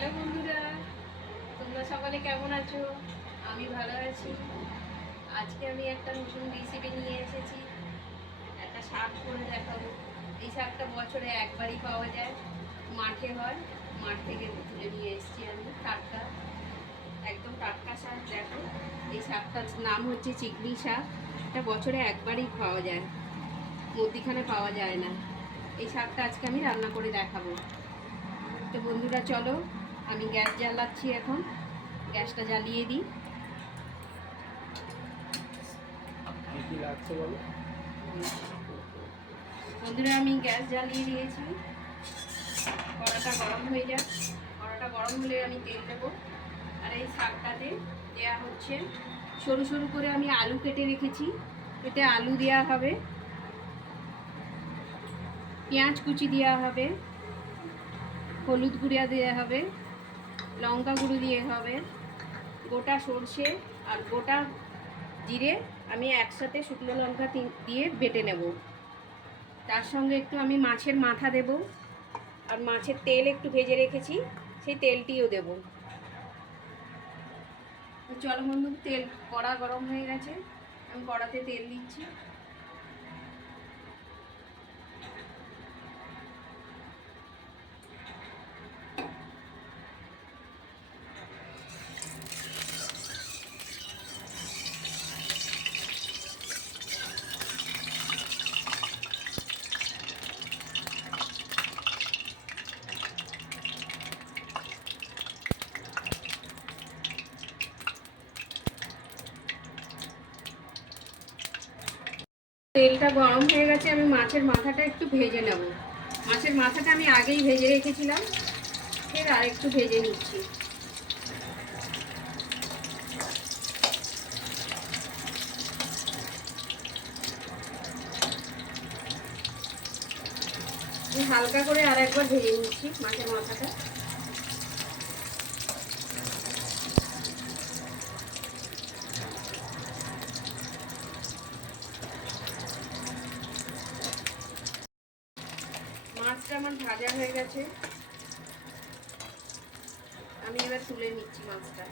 Hello বন্ধুরা, তোমরা সকলে কেমন আছো? আমি ভালো আছি। আজকে আমি একটা নতুন রেসিপি নিয়ে এসেছি। একটা শাক করে দেখাবো। এই শাকটা বছরে একবারই পাওয়া যায়, মাঠে হয়। মাঠ থেকে তুলে নিয়ে এসেছি আমি, টাটকা, একদম টাটকা শাক। দেখো, এই শাকটার নাম হচ্ছে চিকনি শাক। এটা বছরে একবারই পাওয়া যায়, মধ্যিখানে পাওয়া যায় না। এই শাকটা আজকে আমি রান্না করে দেখাবো। তো বন্ধুরা চলো, আমি গ্যাস জ্বালাচ্ছি। এখন গ্যাসটা জ্বালিয়ে দিই। বন্ধুরা আমি গ্যাস জ্বালিয়ে দিয়েছি। কড়াটা গরম হয়ে যাক। কড়াটা গরম হলে আমি তেল দেবো। আর এই শাকটাতে দেওয়া হচ্ছে, সরু সরু করে আমি আলু কেটে রেখেছি, এতে আলু দেওয়া হবে, পেঁয়াজ কুচি দেওয়া হবে, হলুদ গুঁড়া দেওয়া হবে, লঙ্কা গুঁড়ো দিয়ে হবে, গোটা সর্ষে আর গোটা জিরে আমি একসাথে শুকনো লঙ্কা দিয়ে বেটে নেব। তার সঙ্গে একটু আমি মাছের মাথা দেব, আর মাছের তেল একটু ভেজে রেখেছি, সেই তেলটিও দেব। চলো বন্ধু, তেল কড়া গরম হয়ে গেছে, আমি কড়াতে তেল দিচ্ছি। তেলটা গরম হয়ে গেছে, আমি মাছের মাথাটা একটু ভেজে নেব। মাছের মাথাটা আমি আগেই ভেজে রেখেছিলাম, ফের আর একটু ভেজে নিচ্ছি। আমি হালকা করে আর একবার ভেজে নিচ্ছি মাছের মাথাটা। মাছটা আমার ভাজা হয়ে গেছে, আমি এবার তুলে নিচ্ছি মাছটা।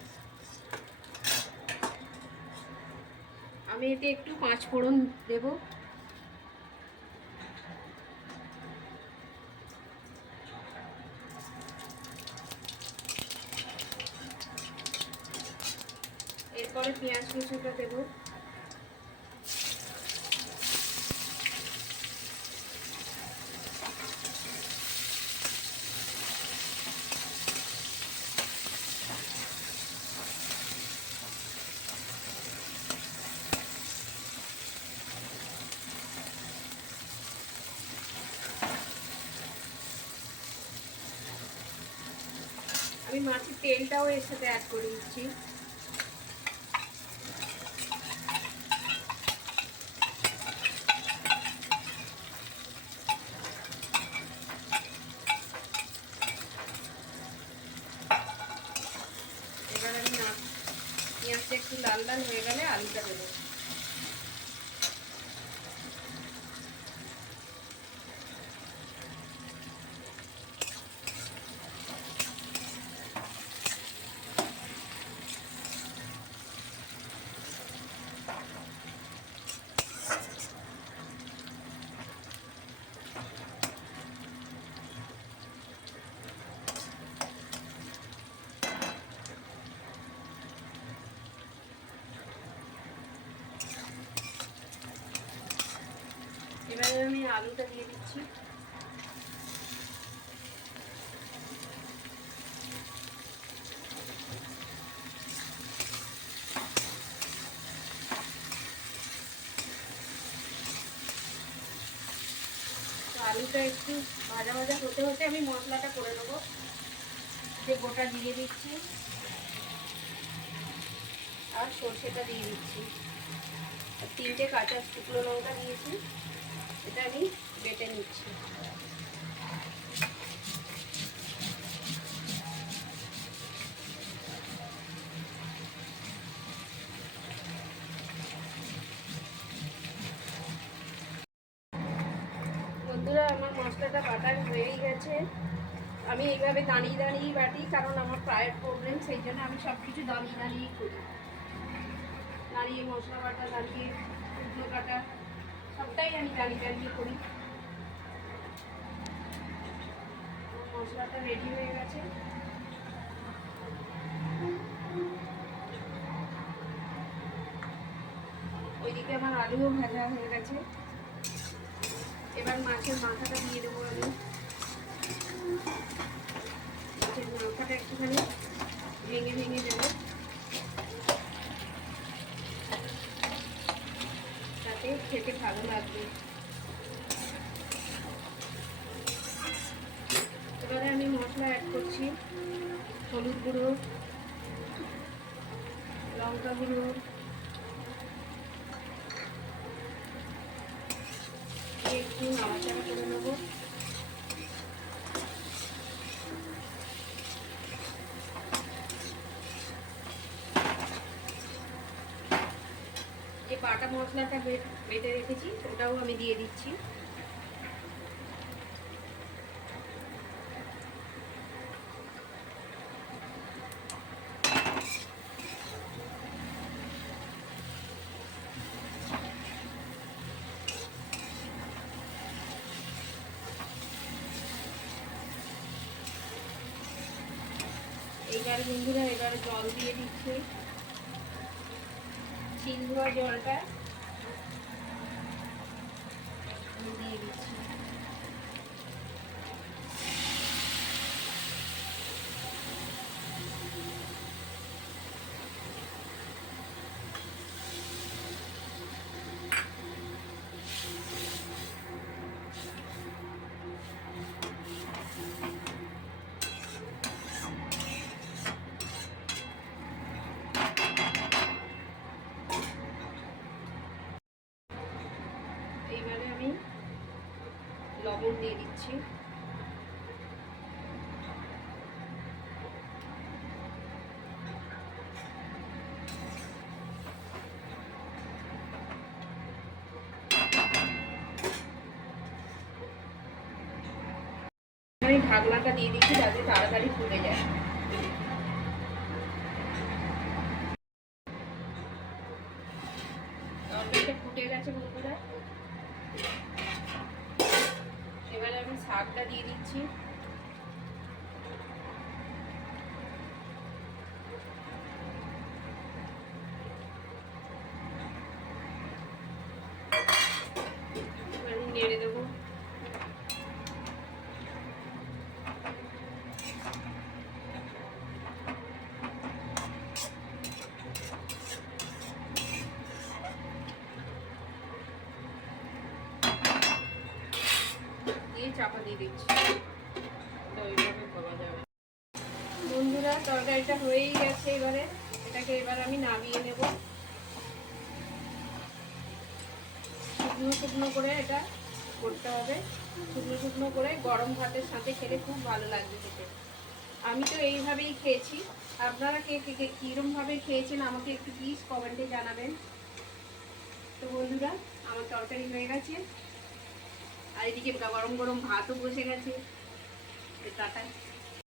আমি এতে একটু 5 ফোড়ন দেব। এরপরে পেঁয়াজ কুচিটা দেব। আমি মাছের তেলটাও এর সাথে অ্যাড করে দিচ্ছি। এবার আমি পেঁয়াজটা একটু লাল লাল হয়ে গেলে আলুটা দেবো। এবারে আমি আলুটা দিয়ে দিচ্ছি। আলুটা একটু ভাজা ভাজা হতে হতে আমি মশলাটা করে নেবো। যে গোটা দিয়ে দিচ্ছি আর সর্ষেটা দিয়ে দিচ্ছি, আর 3টে কাঁচা শুকনো লঙ্কা দিয়েছি, এটা আমি বেটে নিচ্ছি। বন্ধুরা আমার মশলাটা বাটা হয়েই গেছে, আমি এইভাবে দাঁড়িয়ে দাঁড়িয়ে বাটি, কারণ আমার পায়ের প্রবলেম, সেই জন্য আমি সব কিছু দাঁড়িয়ে দাঁড়িয়েই করি। দাঁড়িয়ে মশলা বাটা, দাঁড়িয়ে শুকনো কাটা, সবটাই আমি দাঁড়িয়ে দাঁড়িয়ে করি। মশলাটা রেডি হয়ে গেছে। ওইদিকে আমার আলুও ভাজা হয়ে গেছে। এবার মাছের মাথাটা দিয়ে দেবো আমি। মাছের মাথাটা একটুখানি ভেঙে ভেঙে দেবো, তাতে খেতে ভালো লাগবে। এবারে আমি মশলা অ্যাড করছি। হলুদ গুঁড়ো, লঙ্কা গুঁড়ো, একটু নাড়াচাড়া করে নেবো। যে বাটা মশলাটা বেটে রেখেছি ওটাও আমি দিয়ে দিচ্ছি। এইবার বন্ধুরা এবারে জল দিয়ে দিচ্ছি, চিন ধোয়া জলটা দিয়ে দিচ্ছি। এইবারে আমি লবণ দিয়ে দিচ্ছি। আমি ঢাকনাটা দিয়ে দিচ্ছি যাতে তাড়াতাড়ি ফুটে যায়। তরকারিটা ফুটে গেছে বন্ধুরা। এবারে আমি শাকটা দিয়ে দিচ্ছি। নেড়ে দেবো। দিয়ে চাপা দিয়ে দিচ্ছি। তো এইভাবে খাওয়া যাবে। বন্ধুরা তরকারিটা হয়েই গেছে। এবারে এটাকে আমি নামিয়ে নেব। শুকনো শুকনো করে এটা করতে হবে। শুকনো শুকনো করে গরম ভাতের সাথে খেলে খুব ভালো লাগবে খেতে। আমি তো এইভাবেই খেয়েছি। আপনারা কে কীরকমভাবে খেয়েছেন আমাকে একটু প্লিজ কমেন্টে জানাবেন। তো বন্ধুরা আমার তরকারি হয়ে গেছে, আর এদিকে গরম গরম ভাতও বসে গেছে। টাটা।